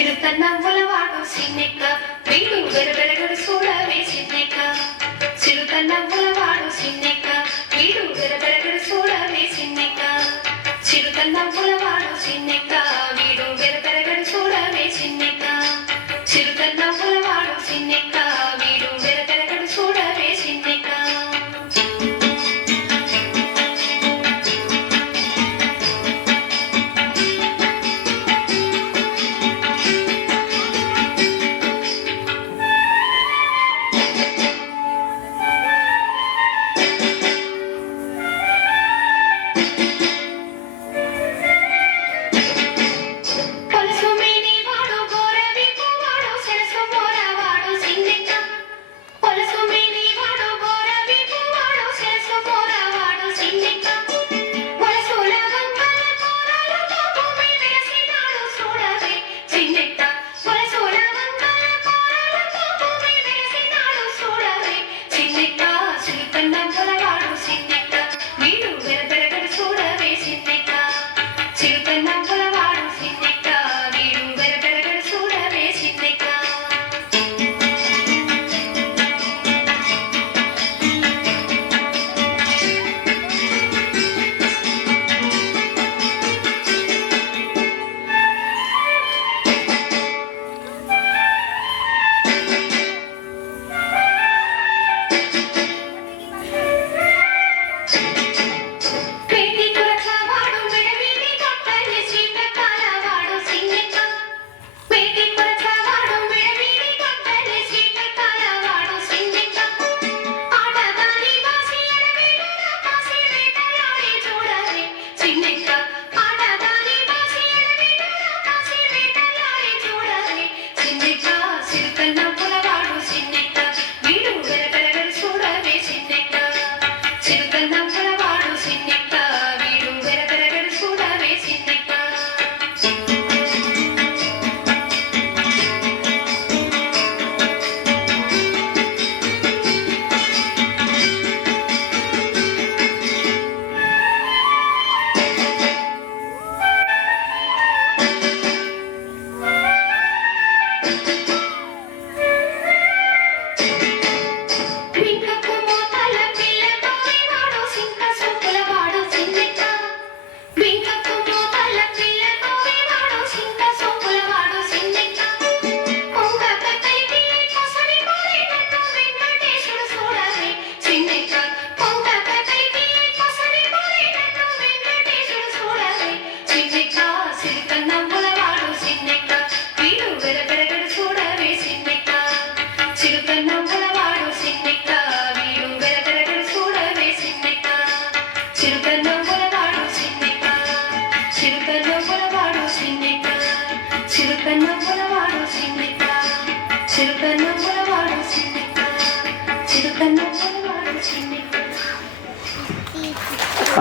చిరుతన్నవ్వులవాడు సిన్నెక్క వీడు వెరవెరగడు చూడవే సిన్నెక్క చిరుతన్నవ్వులవాడు సిన్నెక్క వీడు వెరవెరగడు చూడవే సిన్నెక్క చిరుతన్నవ్వులవాడు సిన్నెక్క వీడు వెరవెరగడు చూడవే సిన్నెక్క చిరుతన్నవ్వులవాడు సిన్నెక్క వీడు వెరవెరగడు చూడవే సిన్నెక్క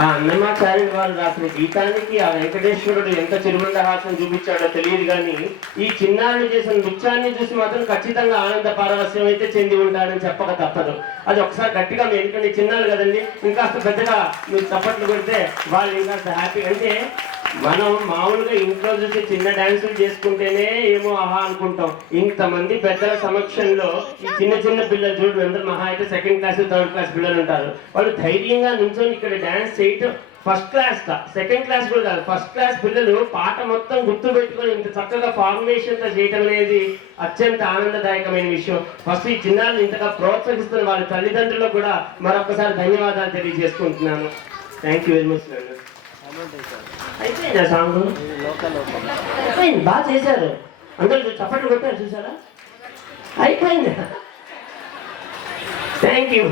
అన్నమాచార్య వారు రాసిన గీతానికి ఆ వెంకటేశ్వరుడు ఎంత చిరుమందహాసం చూపించాడో తెలియదు కానీ ఈ చిన్నారులు చేసిన నృత్యాన్ని చూసి మాత్రం ఖచ్చితంగా ఆనంద పారవస్యం అయితే చెంది ఉంటాడని చెప్పక తప్పదు. అది ఒకసారి గట్టిగా మీరు ఎందుకంటే చిన్నారులు కదండి, ఇంకాస్త పెద్దగా మీరు చప్పట్లు కొడితే వాళ్ళు ఇంకాస్త హ్యాపీ. అంటే మనం మామూలుగా ఇంట్లో చూసి చిన్న డాన్సులు చేసుకుంటేనే ఏమో ఆహా అనుకుంటాం. ఇంతమంది పెద్దల సమక్షంలో ఈ చిన్న చిన్న పిల్లలు చూడు, అందరూ మహా అయితే సెకండ్ క్లాస్ థర్డ్ క్లాస్ పిల్లలు ఉంటారు. వాళ్ళు ధైర్యంగా నుంచొని ఇక్కడ డాన్స్ చేయటం ఫస్ట్ క్లాస్ సెకండ్ క్లాస్ కూడా కాదు, ఫస్ట్ క్లాస్ పిల్లలు పాట మొత్తం గుర్తు పెట్టుకొని ఇంత చక్కగా ఫార్మేషన్ తో చేయటం అనేది అత్యంత ఆనందదాయకమైన విషయం. ఫస్ట్ ఈ చిన్నారులు ఇంతగా ప్రోత్సహిస్తున్న వాళ్ళ తల్లిదండ్రులకు కూడా మరొకసారి ధన్యవాదాలు తెలియజేసుకుంటున్నాను. Thank you very much. అయిపోయిందా సాంగ్? అయిపోయింది, బాగా చేశారు అందరూ చప్పట్లు కొట్టారు చూసారా? అయిపోయిందా? Thank you.